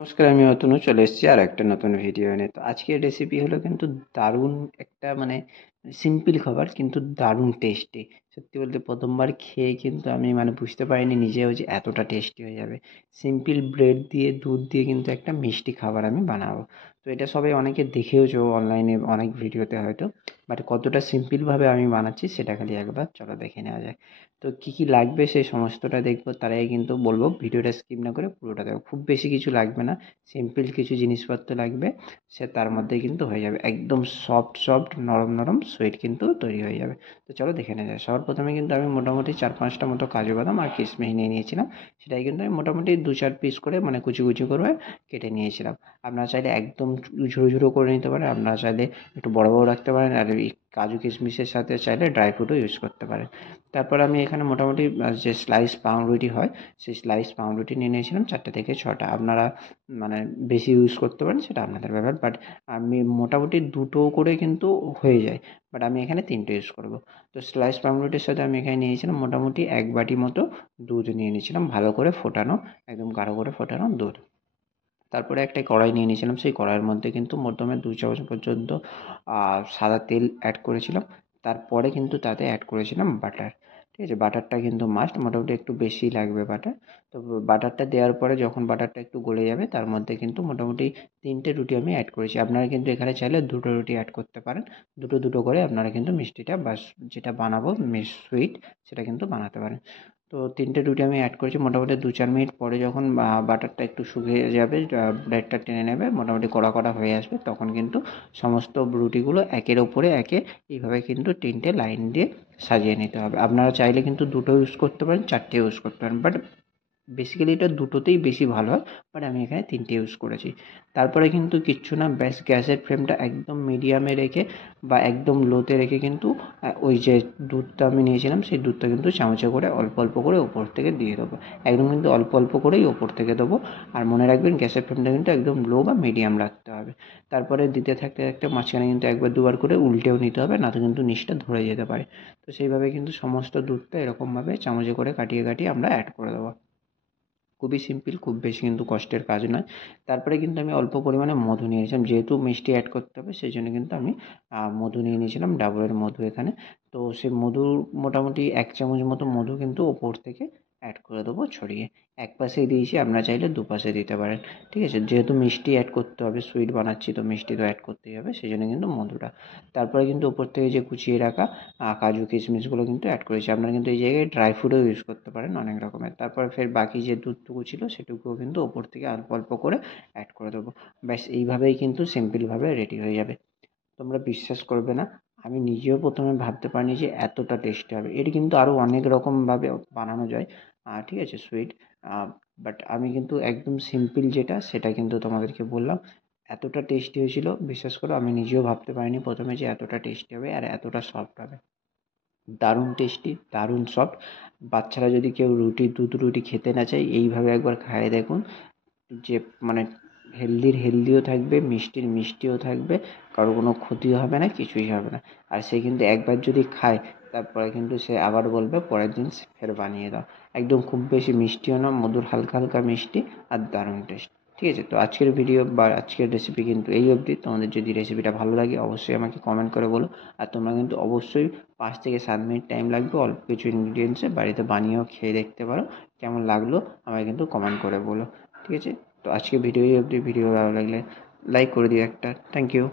নমস্কার, আমি অতনু চলে এসেছি আর একটা নতুন ভিডিও নিয়ে। তো আজকের রেসিপি হলো কিন্তু দারুণ একটা সিম্পল খাবার কিন্তু দারুণ টেস্টি। সত্যি বলতে প্রথমবার খেয়ে কিন্তু আমি বুঝতে পারিনি নিজেও যে এতটা টেস্টি হয়ে যাবে। সিম্পল ব্রেড দিয়ে দুধ দিয়ে কিন্তু একটা মিষ্টি খাবার আমি বানাবো। তো এটা সবাই অনেকে দেখেওছো অনলাইনে অনেক ভিডিওতে হয়তো, বাট কতটা সিম্পলভাবে আমি বানাচ্ছি সেটা খালি একবার চলো দেখে নেওয়া যাক। তো কী কী লাগবে সেই সমস্তটা দেখবো, তার আগে কিন্তু বলবো ভিডিওটা স্কিপ না করে পুরোটা দেখো। খুব বেশি কিছু লাগবে না, সিম্পল কিছু জিনিসপত্র লাগবে, সে তার মধ্যে কিন্তু হয়ে যাবে একদম সফট সফট নরম নরম সুইট কিন্তু তৈরি হয়ে যাবে। তো চলো দেখে নেওয়া যায়। সবার প্রথমে কিন্তু আমি মোটামুটি 4-5টা মতো কাজু বাদাম আর কিশমিশ নিয়ে নিয়েছিলাম। সেটাই কিন্তু আমি মোটামুটি 2-4 পিস করে কুচি কুচি করে কেটে নিয়েছিলাম। আপনারা চাইলে একদম ঝুরো ঝুরো করে নিতে পারেন, আপনারা চাইলে একটু বড় বড় রাখতে পারেন, আর এই কাজু কিশমিশের সাথে চাইলে ড্রাই ফ্রুটও ইউজ করতে পারেন। তারপর আমি এখানে মোটামুটি যে স্লাইস পাউরুটি হয়, সেই স্লাইস পাউরুটি নিয়ে নিয়েছিলাম 4টে থেকে 6টা। আপনারা বেশি ইউজ করতে পারেন, সেটা আপনাদের ব্যাপার, বাট আমি মোটামুটি 2টো করে কিন্তু হয়ে যায়, বাট আমি এখানে 3টে ইউজ করব। তো স্লাইস পাউরুটির সাথে আমি এখানে নিয়েছিলাম মোটামুটি 1 বাটি মতো দুধ নিয়ে নিয়েছিলাম, ভালো করে ফোটানো, একদম গাঢ় করে ফোটানো দুধ। তারপরে একটা কড়াই নিয়ে নিয়েছিলাম, সেই কড়াইয়ের মধ্যে কিন্তু প্রথমে 2 চামচ পর্যন্ত সাদা তেল অ্যাড করেছিলাম। তারপরে কিন্তু তাতে অ্যাড করেছিলাম বাটার। ঠিক আছে, বাটারটা কিন্তু মাস্ট, মোটামুটি একটু বেশিই লাগবে বাটার। তো বাটারটা দেওয়ার পরে যখন বাটারটা একটু গলে যাবে, তার মধ্যে কিন্তু মোটামুটি 3টে রুটি আমি অ্যাড করেছি। আপনারা কিন্তু এখানে চাইলে 2টো রুটি অ্যাড করতে পারেন। দুটো দুটো করে আপনারা কিন্তু মিষ্টিটা বা যেটা বানাবো সুইট, সেটা কিন্তু বানাতে পারেন। তো 3টে রুটি আমি অ্যাড করেছি। মোটামুটি 2-4 মিনিট পরে যখন বাটারটা একটু শুকিয়ে যাবে, ব্রেডটা টেনে নেবে, মোটামুটি কড়া কড়া হয়ে আসবে, তখন কিন্তু সমস্ত রুটিগুলো একের ওপরে একে এইভাবে কিন্তু 3টে লাইন দিয়ে সাজিয়ে নিতে হবে। আপনারা চাইলে কিন্তু 2টো ইউজ করতে পারেন, 4টে ইউজ করতে পারেন, বাট বেসিক্যালি এটা দুটোতেই বেশি ভালো হয়, বাট আমি এখানে 3টে ইউজ করেছি। তারপরে কিন্তু কিচ্ছু না, ব্যাস গ্যাসের ফ্লেমটা একদম মিডিয়ামে রেখে বা একদম লোতে রেখে কিন্তু ওই যে দুধটা আমি নিয়েছিলাম, সেই দুধটা কিন্তু চামচে করে অল্প অল্প করে ওপর থেকে দিয়ে দেবো। একদম কিন্তু অল্প অল্প করেই ওপর থেকে দেবো। আর মনে রাখবেন গ্যাসের ফ্লেমটা কিন্তু একদম লো বা মিডিয়াম রাখতে হবে। তারপরে দিতে থাকতে থাকতে মাঝখানে কিন্তু 1-2বার করে উল্টেও নিতে হবে, না তো কিন্তু নিচটা ধরে যেতে পারে। তো সেইভাবে কিন্তু সমস্ত দুধটা এরকমভাবে চামচে করে কাটিয়ে কাটিয়ে আমরা অ্যাড করে দেবো। খুবই সিম্পল, খুব বেশি কিন্তু কষ্টের কাজ নয়। তারপরে কিন্তু আমি অল্প পরিমাণে মধু নিয়ে নিয়েছিলাম, যেহেতু মিষ্টি অ্যাড করতে হবে সেই জন্য কিন্তু আমি মধু নিয়ে নিয়েছিলাম, ডাবরের মধু এখানে। তো সেই মধু মোটামুটি 1 চামচ মতো মধু কিন্তু ওপর থেকে অ্যাড করে দেবো ছড়িয়ে। এক পাশেই দিয়েছি, আপনারা চাইলে দুপাশে দিতে পারেন। ঠিক আছে, যেহেতু মিষ্টি অ্যাড করতে হবে, সুইট বানাচ্ছি তো মিষ্টি তো অ্যাড করতেই হবে, সেই জন্য কিন্তু মধুটা। তারপরে কিন্তু ওপর থেকে যে কুচিয়ে রাখা কাজু কিশমিশগুলো কিন্তু অ্যাড করেছি। আপনারা কিন্তু এই জায়গায় ড্রাই ফ্রুটও ইউজ করতে পারেন অনেক রকমের। তারপর ফের বাকি যে দুধটুকু ছিল সেটুকুও কিন্তু ওপর থেকে অল্প অল্প করে অ্যাড করে দেবো। ব্যাস এইভাবেই কিন্তু সিম্পলভাবে রেডি হয়ে যাবে। তোমরা বিশ্বাস করবে না, আমি নিজেও প্রথমে ভাবতে পারিনি যে এতটা টেস্টি হবে। এটি কিন্তু আরও অনেক রকমভাবে বানানো যায়, ঠিক আছে, সুইট, বাট আমি কিন্তু একদম সিম্পল যেটা সেটা কিন্তু তোমাদেরকে বললাম। এতটা টেস্টি হয়েছিল, বিশ্বাস করো আমি নিজেও ভাবতে পারিনি প্রথমে যে এতটা টেস্টি হবে আর এতটা সফট হবে। দারুণ টেস্টি, দারুণ সফট। বাচ্চারা যদি কেউ দুধ রুটি খেতে না চায়, এইভাবে একবার খাইয়ে দেখুন। যে মানে হেলদির হেলদিও থাকবে, মিষ্টির মিষ্টিও থাকবে, কারো কোনো ক্ষতিও হবে না, কিছুই হবে না। আর সে কিন্তু একবার যদি খায়, তারপরে কিন্তু সে আবার বলবে পরের দিন ফের বানিয়ে দাও। একদম খুব বেশি মিষ্টিও না, মধুর হালকা হালকা মিষ্টি, আর দারুণ টেস্ট। ঠিক আছে, তো আজকের ভিডিও বা আজকের রেসিপি কিন্তু এই অবধি। তোমাদের যদি রেসিপিটা ভালো লাগে অবশ্যই আমাকে কমেন্ট করে বলো। আর তোমরা কিন্তু অবশ্যই 5 থেকে 7 মিনিট টাইম লাগবে, অল্প কিছু ইনগ্রিডিয়েন্টসে বাড়িতে বানিয়েও খেয়ে দেখতে পারো। কেমন লাগলো আমাকে কিন্তু কমেন্ট করে বলো। ঠিক আছে, তো আজকে ভিডিও এই অবধি। ভিডিও ভালো লাগলে লাইক করে দিও একটা। Thank you.